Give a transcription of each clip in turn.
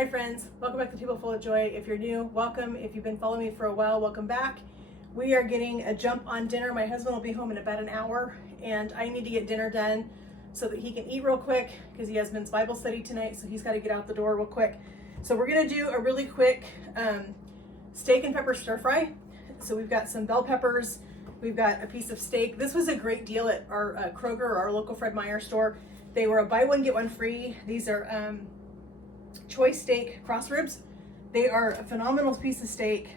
Hi friends, welcome back to People Full of Joy. If you're new, welcome. If you've been following me for a while, welcome back. We are getting a jump on dinner. My husband will be home in about an hour and I need to get dinner done so that he can eat real quick because he has men's Bible study tonight, so he's got to get out the door real quick. So we're gonna do a really quick steak and pepper stir fry. So we've got some bell peppers, we've got a piece of steak. This was a great deal at our Kroger, or our local Fred Meyer store. They were a buy one, get one free. These are choice steak cross ribs. They are a phenomenal piece of steak.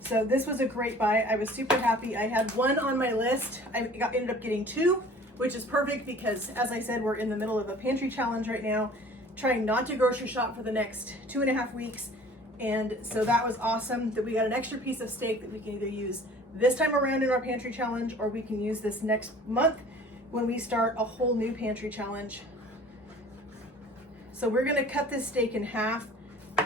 So this was a great buy. I was super happy. I had one on my list. Ended up getting two, which is perfect because, as I said, we're in the middle of a pantry challenge right now, trying not to grocery shop for the next 2.5 weeks. And so that was awesome that we got an extra piece of steak that we can either use this time around in our pantry challenge, or we can use this next month when we start a whole new pantry challenge. So we're gonna cut this steak in half,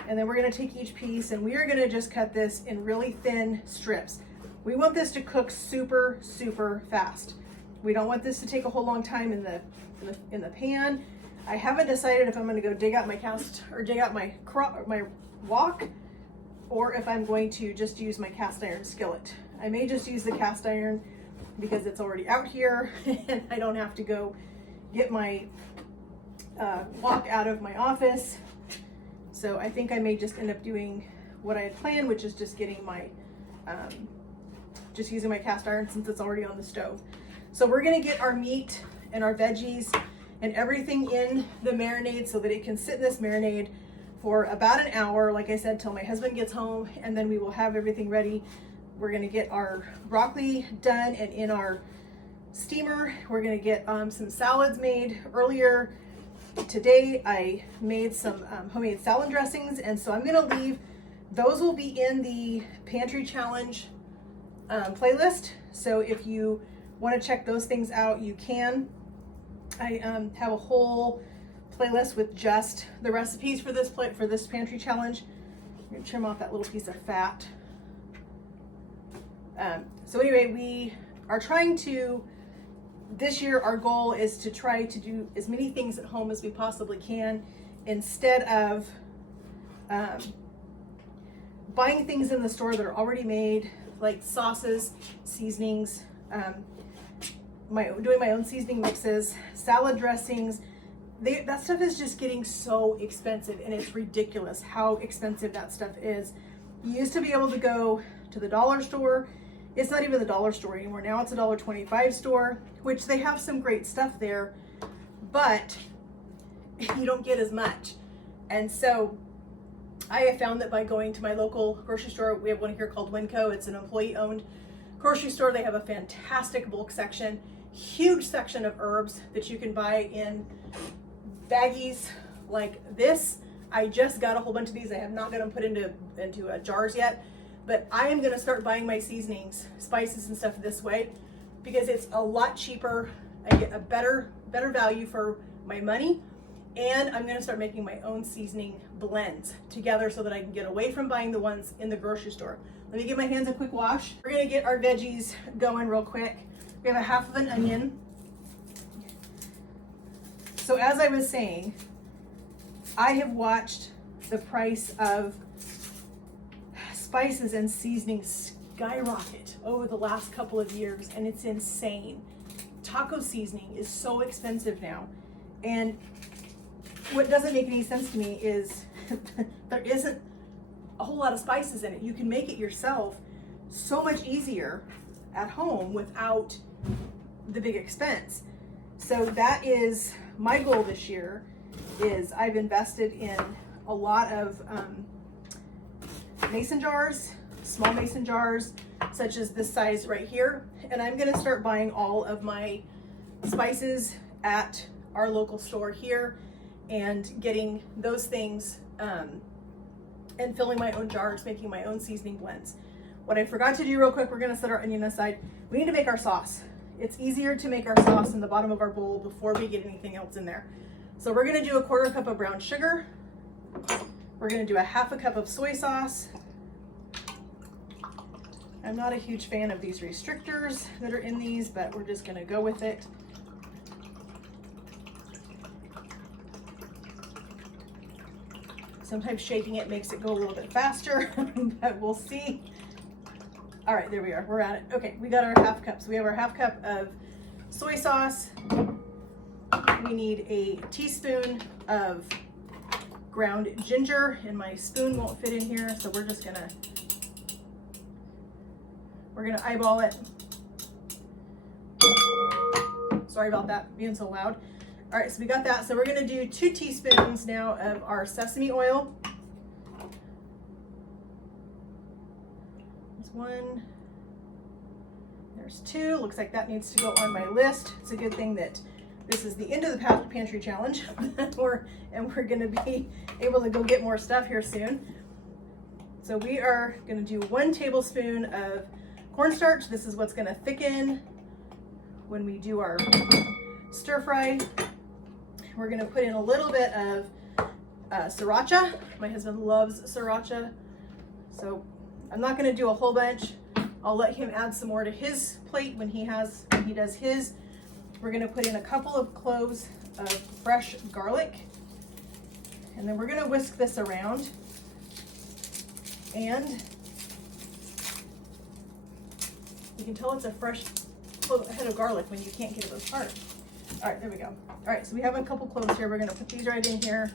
and then we're gonna take each piece and we are gonna just cut this in really thin strips. We want this to cook super, super fast. We don't want this to take a whole long time in the pan. I haven't decided if I'm gonna go dig out my my wok, or if I'm going to just use my cast iron skillet. I may just use the cast iron because it's already out here and I don't have to go get my wok out of my office. So I think I may just end up doing what I had planned, which is just getting my, just using my cast iron since it's already on the stove. So we're gonna get our meat and our veggies and everything in the marinade so that it can sit in this marinade for about an hour, like I said, till my husband gets home, and then we will have everything ready. We're gonna get our broccoli done and in our steamer. We're gonna get some salads made earlier. Today I made some homemade salad dressings, and so I'm gonna leave, those will be in the pantry challenge playlist. So if you wanna check those things out, you can. I have a whole playlist with just the recipes for this pantry challenge. I'm gonna trim off that little piece of fat. So anyway, we are trying to, this year our goal is to try to do as many things at home as we possibly can, instead of buying things in the store that are already made, like sauces, seasonings, doing my own seasoning mixes, salad dressings. That stuff is just getting so expensive, and it's ridiculous how expensive that stuff is. You used to be able to go to the dollar store. It's not even the dollar store anymore. Now it's a $1.25 store, which they have some great stuff there, but you don't get as much. And so I have found that by going to my local grocery store, we have one here called Winco. It's an employee-owned grocery store. They have a fantastic bulk section, huge section of herbs that you can buy in baggies like this. I just got a whole bunch of these. I have not got them put into jars yet, but I am gonna start buying my seasonings, spices and stuff this way because it's a lot cheaper. I get a better value for my money, and I'm gonna start making my own seasoning blends together so that I can get away from buying the ones in the grocery store. Let me give my hands a quick wash. We're gonna get our veggies going real quick. We have a half of an onion. So as I was saying, I have watched the price of spices and seasonings skyrocket over the last couple of years, and it's insane. Taco seasoning is so expensive now, and what doesn't make any sense to me is there isn't a whole lot of spices in it. You can make it yourself so much easier at home without the big expense. So that is my goal this year. Is I've invested in a lot of mason jars, small mason jars, such as this size right here. And I'm gonna start buying all of my spices at our local store here and getting those things and filling my own jars, making my own seasoning blends. What I forgot to do real quick, we're gonna set our onion aside. We need to make our sauce. It's easier to make our sauce in the bottom of our bowl before we get anything else in there. So we're gonna do a 1/4 cup of brown sugar. We're gonna do a 1/2 cup of soy sauce. I'm not a huge fan of these restrictors that are in these, but we're just gonna go with it. Sometimes shaking it makes it go a little bit faster, but we'll see. All right, there we are, we're at it. Okay, we got our half cup. So we have our half cup of soy sauce. We need a teaspoon of ground ginger, and my spoon won't fit in here, so we're gonna eyeball it. Sorry about that being so loud. All right, so we got that. So we're gonna do 2 teaspoons now of our sesame oil. There's 1, there's 2. Looks like that needs to go on my list. It's a good thing that this is the end of the pantry challenge. and we're gonna be able to go get more stuff here soon. So we are gonna do 1 tablespoon of cornstarch. This is what's gonna thicken when we do our stir fry. We're gonna put in a little bit of sriracha. My husband loves sriracha, so I'm not gonna do a whole bunch. I'll let him add some more to his plate when he does his. We're gonna put in a couple of cloves of fresh garlic, and then we're gonna whisk this around. And you can tell it's a fresh head of garlic when you can't get it apart. All right, there we go. All right, so we have a couple cloves here. We're gonna put these right in here.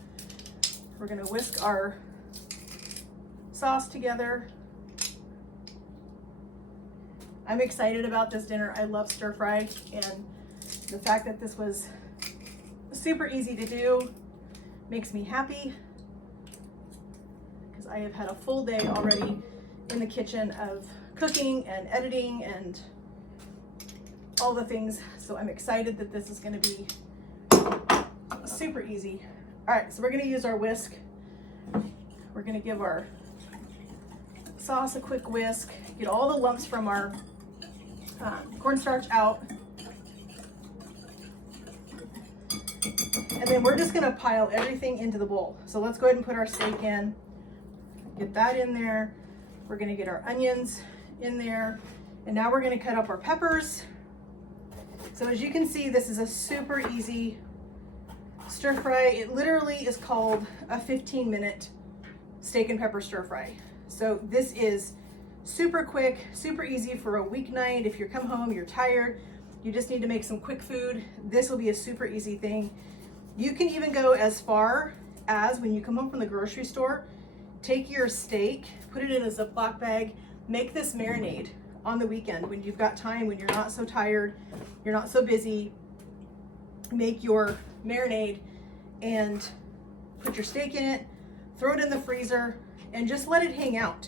We're gonna whisk our sauce together. I'm excited about this dinner. I love stir fry, and the fact that this was super easy to do makes me happy, because I have had a full day already in the kitchen of cooking and editing and all the things. So I'm excited that this is going to be super easy. All right, so we're going to use our whisk. We're going to give our sauce a quick whisk, get all the lumps from our cornstarch out. And then we're just going to pile everything into the bowl. So let's go ahead and put our steak in. Get that in there. We're going to get our onions in there. And now we're going to cut up our peppers. So as you can see, this is a super easy stir fry. It literally is called a 15-minute steak and pepper stir fry. So this is super quick, super easy for a weeknight. If you come home, you're tired, you just need to make some quick food, this will be a super easy thing. You can even go as far as, when you come home from the grocery store, take your steak, put it in a Ziploc bag, make this marinade on the weekend when you've got time, when you're not so tired, you're not so busy. Make your marinade and put your steak in it, throw it in the freezer, and just let it hang out.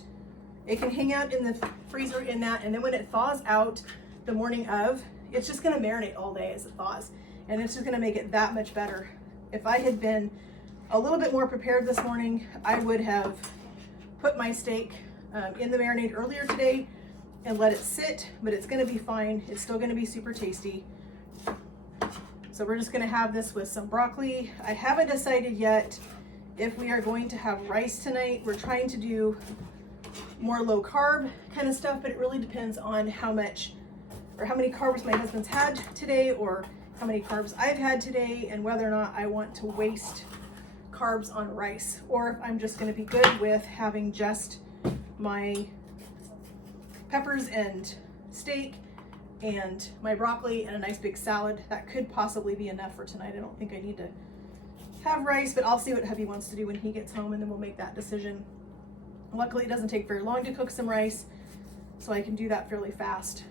It can hang out in the freezer in that, and then when it thaws out the morning of, it's just gonna marinate all day as it thaws, and it's just gonna make it that much better. If I had been a little bit more prepared this morning, I would have put my steak in the marinade earlier today and let it sit, but it's gonna be fine. It's still gonna be super tasty. So we're just gonna have this with some broccoli. I haven't decided yet if we are going to have rice tonight. We're trying to do more low carb kind of stuff, but it really depends on how much or how many carbs my husband's had today, or how many carbs I've had today, and whether or not I want to waste carbs on rice, or if I'm just going to be good with having just my peppers and steak and my broccoli and a nice big salad. That could possibly be enough for tonight. I don't think I need to have rice, but I'll see what hubby wants to do when he gets home, and then we'll make that decision. Luckily, it doesn't take very long to cook some rice, so I can do that fairly fast.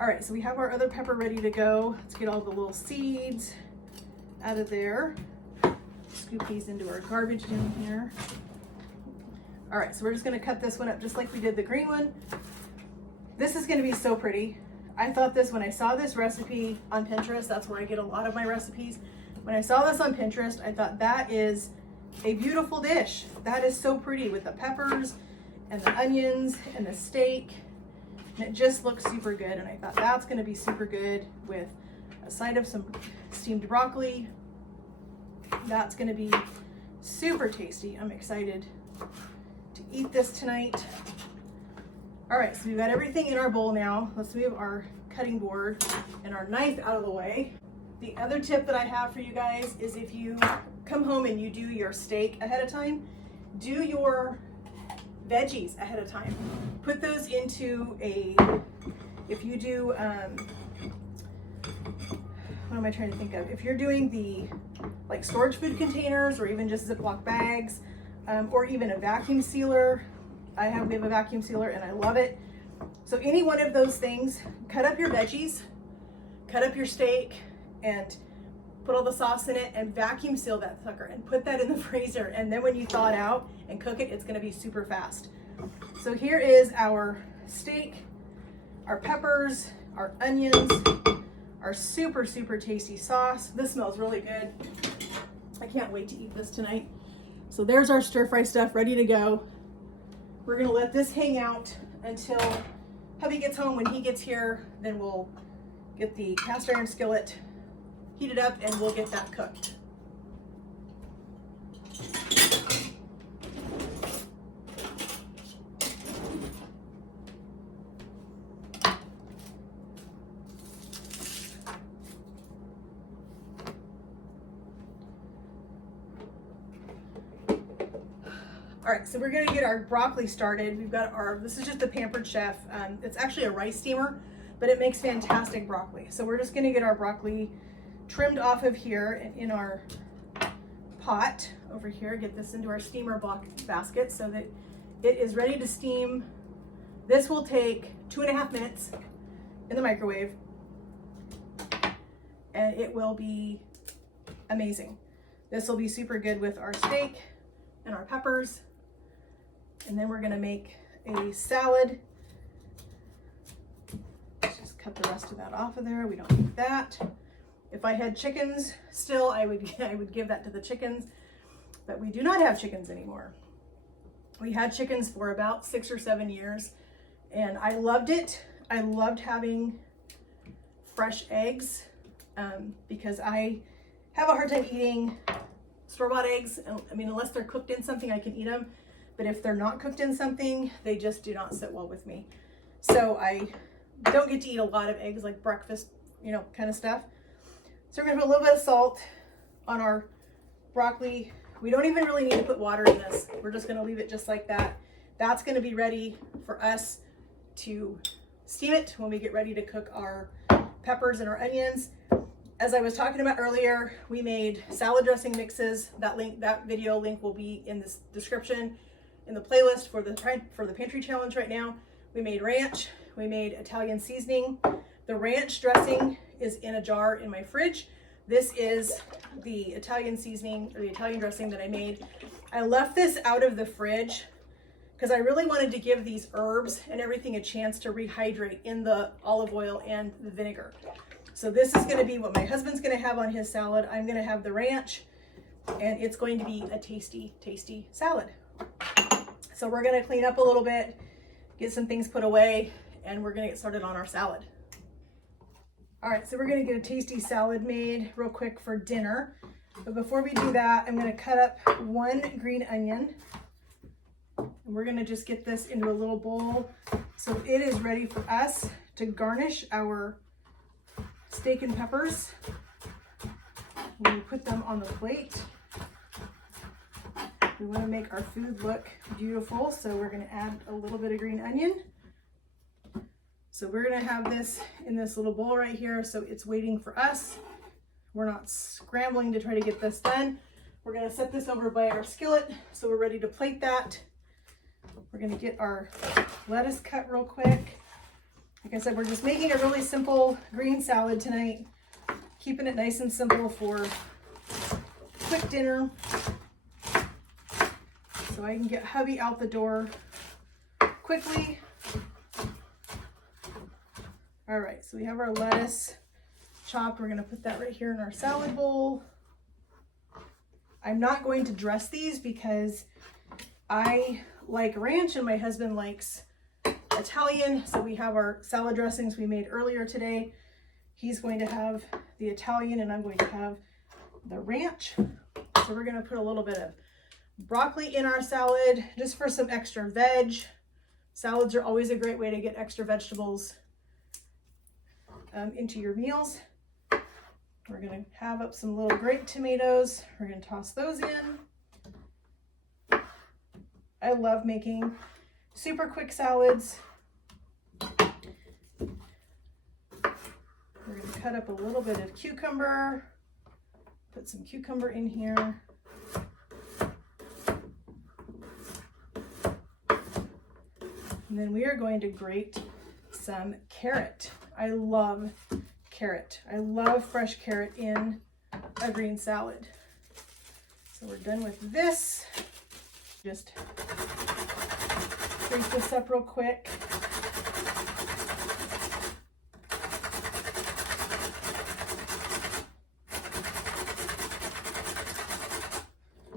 All right, so we have our other pepper ready to go. Let's get all the little seeds out of there. Scoop these into our garbage in here. All right, so we're just gonna cut this one up just like we did the green one. This is gonna be so pretty. I thought this when I saw this recipe on Pinterest. That's where I get a lot of my recipes. When I saw this on Pinterest, I thought that is a beautiful dish. That is so pretty with the peppers and the onions and the steak. And it just looks super good. And I thought that's gonna be super good with a side of some steamed broccoli. That's gonna be super tasty. I'm excited to eat this tonight. All right, so we've got everything in our bowl now. Let's move our cutting board and our knife out of the way. The other tip that I have for you guys is if you come home and you do your steak ahead of time, do your veggies ahead of time. Put those into if you do, what am I trying to think of? If you're doing the like storage food containers or even just Ziploc bags, or even a vacuum sealer. We have a vacuum sealer and I love it. So any one of those things, cut up your veggies, cut up your steak, and put all the sauce in it and vacuum seal that sucker and put that in the freezer. And then when you thaw it out and cook it, it's gonna be super fast. So here is our steak, our peppers, our onions, our super, super tasty sauce. This smells really good. I can't wait to eat this tonight. So there's our stir fry stuff ready to go. We're gonna let this hang out until hubby gets home. When he gets here, then we'll get the cast iron skillet heated up and we'll get that cooked. All right, so we're gonna get our broccoli started. We've got this is just a Pampered Chef. It's actually a rice steamer, but it makes fantastic broccoli. So we're just gonna get our broccoli trimmed off of here and in our pot over here. Get this into our steamer basket so that it is ready to steam. This will take 2.5 minutes in the microwave and it will be amazing. This will be super good with our steak and our peppers. And then we're gonna make a salad. Let's just cut the rest of that off of there. We don't need that. If I had chickens still, I would give that to the chickens, but we do not have chickens anymore. We had chickens for about 6 or 7 years and I loved it. I loved having fresh eggs because I have a hard time eating store-bought eggs. I mean, unless they're cooked in something, I can eat them. But if they're not cooked in something, they just do not sit well with me. So I don't get to eat a lot of eggs, like breakfast, kind of stuff. So we're gonna put a little bit of salt on our broccoli. We don't even really need to put water in this. We're just gonna leave it just like that. That's gonna be ready for us to steam it when we get ready to cook our peppers and our onions. As I was talking about earlier, we made salad dressing mixes. That video link will be in this description, in the playlist for the pantry challenge right now. We made ranch, we made Italian seasoning. The ranch dressing is in a jar in my fridge. This is the Italian seasoning or the Italian dressing that I made. I left this out of the fridge because I really wanted to give these herbs and everything a chance to rehydrate in the olive oil and the vinegar. So this is gonna be what my husband's gonna have on his salad. I'm gonna have the ranch and it's going to be a tasty, tasty salad. So we're gonna clean up a little bit, get some things put away, and we're gonna get started on our salad. All right, so we're gonna get a tasty salad made real quick for dinner. But before we do that, I'm gonna cut up 1 green onion. And we're gonna just get this into a little bowl so it is ready for us to garnish our steak and peppers. We put them on the plate. We want to make our food look beautiful, so we're going to add a little bit of green onion. So we're going to have this in this little bowl right here, so it's waiting for us. We're not scrambling to try to get this done. We're going to set this over by our skillet, so we're ready to plate that. We're going to get our lettuce cut real quick. Like I said, we're just making a really simple green salad tonight, keeping it nice and simple for quick dinner. So I can get hubby out the door quickly. All right, so we have our lettuce chopped. We're gonna put that right here in our salad bowl. I'm not going to dress these because I like ranch and my husband likes Italian. So we have our salad dressings we made earlier today. He's going to have the Italian and I'm going to have the ranch. So we're gonna put a little bit of broccoli in our salad just for some extra veg. Salads are always a great way to get extra vegetables into your meals. We're gonna have up some little grape tomatoes. We're gonna toss those in. I love making super quick salads. We're gonna cut up a little bit of cucumber, put some cucumber in here. And then we are going to grate some carrot. I love carrot. I love fresh carrot in a green salad. So we're done with this. Just grate this up real quick.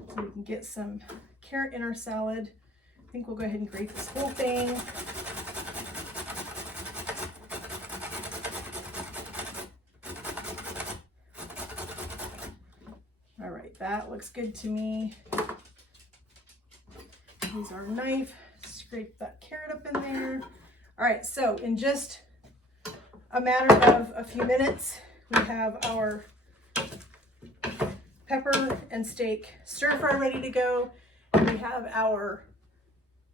So we can get some carrot in our salad. I think we'll go ahead and grate this whole thing. All right, that looks good to me. Use our knife, scrape that carrot up in there. All right, so in just a matter of a few minutes, we have our pepper and steak stir fry ready to go. We have our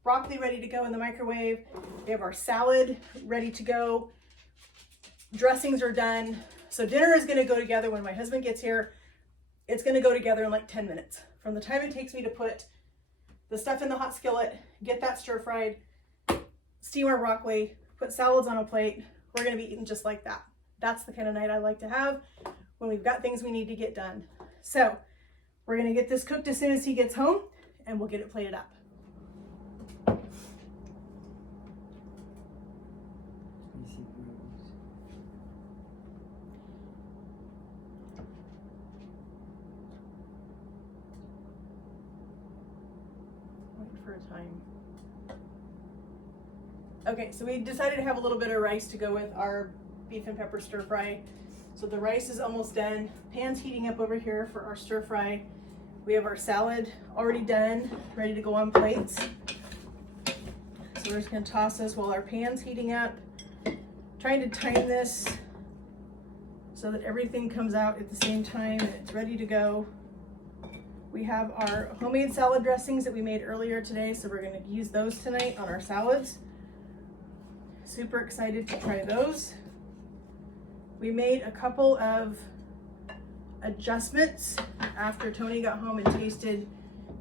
broccoli ready to go in the microwave. We have our salad ready to go. Dressings are done. So dinner is gonna go together when my husband gets here. It's gonna go together in like 10 minutes. From the time it takes me to put the stuff in the hot skillet, get that stir fried, steam our broccoli, put salads on a plate, we're gonna be eating just like that. That's the kind of night I like to have when we've got things we need to get done. So we're gonna get this cooked as soon as he gets home and we'll get it plated up. For a time. Okay, so we decided to have a little bit of rice to go with our beef and pepper stir fry. So the rice is almost done. Pan's heating up over here for our stir fry. We have our salad already done, ready to go on plates. So we're just gonna toss this while our pan's heating up. Trying to time this so that everything comes out at the same time and it's ready to go. We have our homemade salad dressings that we made earlier today, so we're gonna use those tonight on our salads. Super excited to try those. We made a couple of adjustments after Tony got home and tasted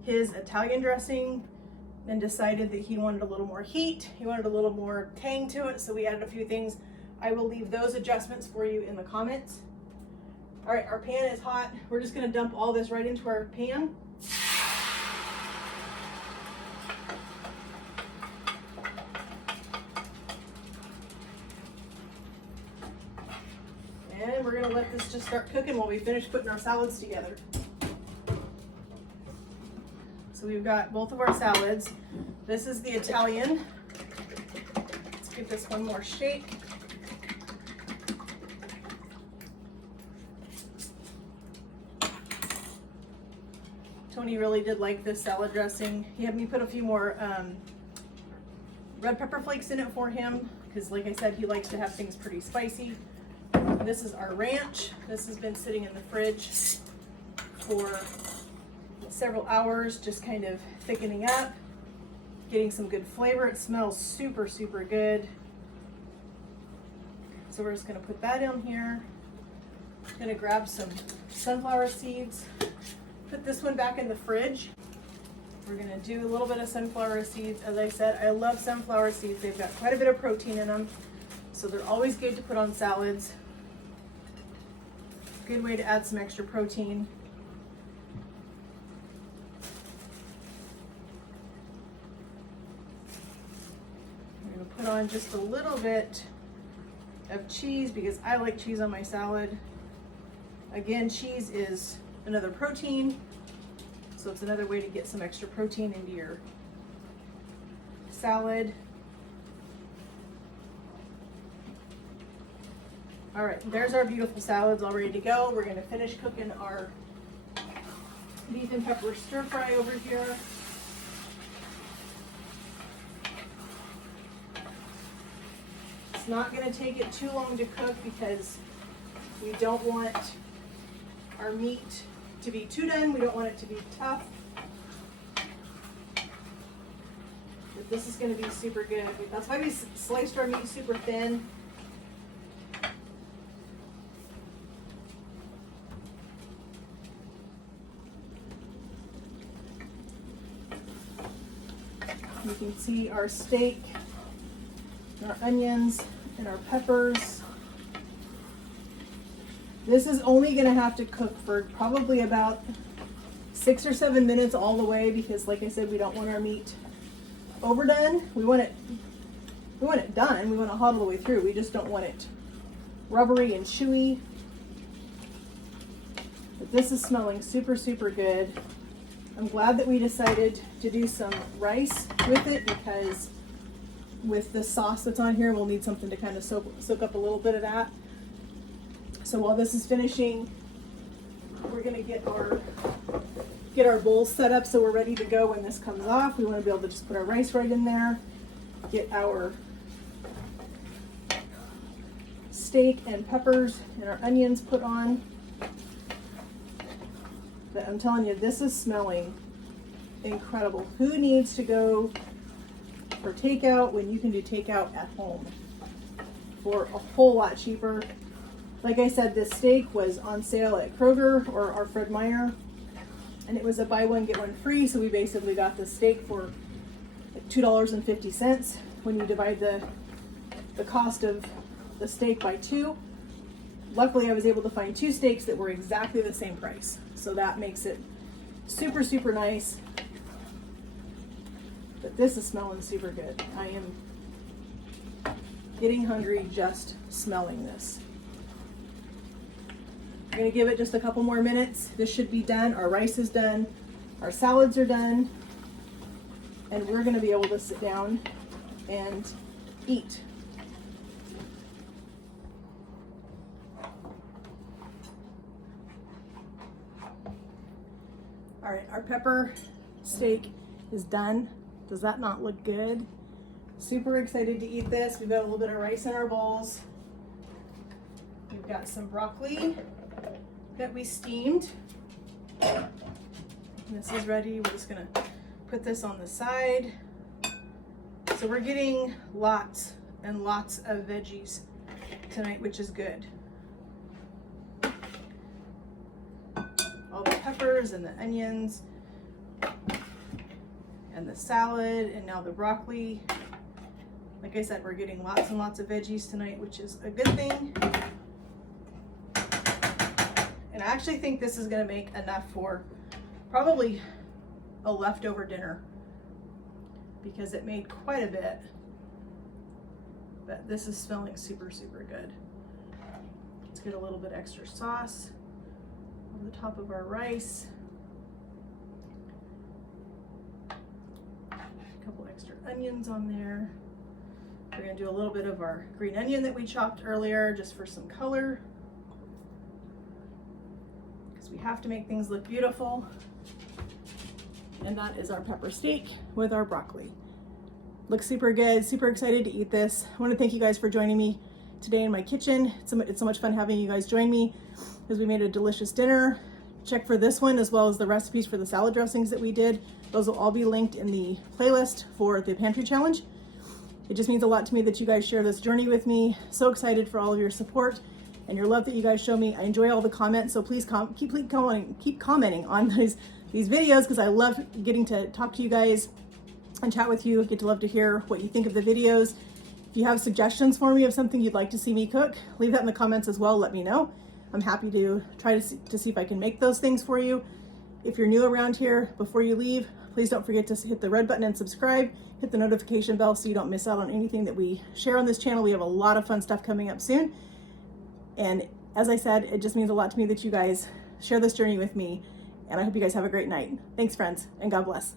his Italian dressing and decided that he wanted a little more heat. He wanted a little more tang to it, so we added a few things. I will leave those adjustments for you in the comments. All right, our pan is hot. We're just gonna dump all this right into our pan. And we're gonna let this just start cooking while we finish putting our salads together. So we've got both of our salads. This is the Italian. Let's give this one more shake. Tony really did like this salad dressing. He had me put a few more red pepper flakes in it for him because, like I said, he likes to have things pretty spicy. This is our ranch. This has been sitting in the fridge for several hours, just kind of thickening up, getting some good flavor. It smells super, super good. So we're just gonna put that in here. Gonna grab some sunflower seeds. Put this one back in the fridge. We're gonna do a little bit of sunflower seeds. As I said, I love sunflower seeds. They've got quite a bit of protein in them, so they're always good to put on salads. Good way to add some extra protein. I'm gonna put on just a little bit of cheese because I like cheese on my salad. Again, cheese is another protein, so it's another way to get some extra protein into your salad. All right, there's our beautiful salads all ready to go. We're gonna finish cooking our beef and pepper stir fry over here. It's not gonna take it too long to cook because we don't want our meat to be too done. We don't want it to be tough. But this is going to be super good. That's why we sliced our meat super thin. You can see our steak, our onions, and our peppers. This is only going to have to cook for probably about 6 or 7 minutes all the way, because like I said, we don't want our meat overdone. We want it done. We want it hot all the way through. We just don't want it rubbery and chewy. But this is smelling super, super good. I'm glad that we decided to do some rice with it, because with the sauce that's on here, we'll need something to kind of soak up a little bit of that. So while this is finishing, we're gonna get our bowls set up so we're ready to go when this comes off. We want to be able to just put our rice right in there, get our steak and peppers and our onions put on. But I'm telling you, this is smelling incredible. Who needs to go for takeout when you can do takeout at home for a whole lot cheaper? Like I said, this steak was on sale at Kroger or our Fred Meyer, and it was a buy one get one free. So we basically got the steak for like $2.50 when you divide the cost of the steak by 2. Luckily, I was able to find 2 steaks that were exactly the same price. So that makes it super, super nice. But this is smelling super good. I am getting hungry just smelling this. I'm gonna give it just a couple more minutes. This should be done. Our rice is done. Our salads are done. And we're gonna be able to sit down and eat. All right, our pepper steak is done. Does that not look good? Super excited to eat this. We've got a little bit of rice in our bowls. We've got some broccoli that we steamed. This is ready. We're just gonna put this on the side. So we're getting lots and lots of veggies tonight, which is good. All the peppers and the onions and the salad and now the broccoli. Like I said, we're getting lots and lots of veggies tonight, which is a good thing. And I actually think this is gonna make enough for probably a leftover dinner, because it made quite a bit. But this is smelling super, super good. Let's get a little bit extra sauce on the top of our rice. A couple extra onions on there. We're gonna do a little bit of our green onion that we chopped earlier just for some color, because we have to make things look beautiful. And that is our pepper steak with our broccoli. Looks super good, super excited to eat this. I want to thank you guys for joining me today in my kitchen. It's so much fun having you guys join me, because we made a delicious dinner. Check for this one as well as the recipes for the salad dressings that we did. Those will all be linked in the playlist for the pantry challenge. It just means a lot to me that you guys share this journey with me. So excited for all of your support and your love that you guys show me. I enjoy all the comments, so please keep commenting on these videos, because I love getting to talk to you guys and chat with you. I get to love to hear what you think of the videos. If you have suggestions for me of something you'd like to see me cook, leave that in the comments as well. Let me know. I'm happy to try to see if I can make those things for you. If you're new around here, before you leave, please don't forget to hit the red button and subscribe. Hit the notification bell so you don't miss out on anything that we share on this channel. We have a lot of fun stuff coming up soon. And as I said, it just means a lot to me that you guys share this journey with me. And I hope you guys have a great night. Thanks, friends, and God bless.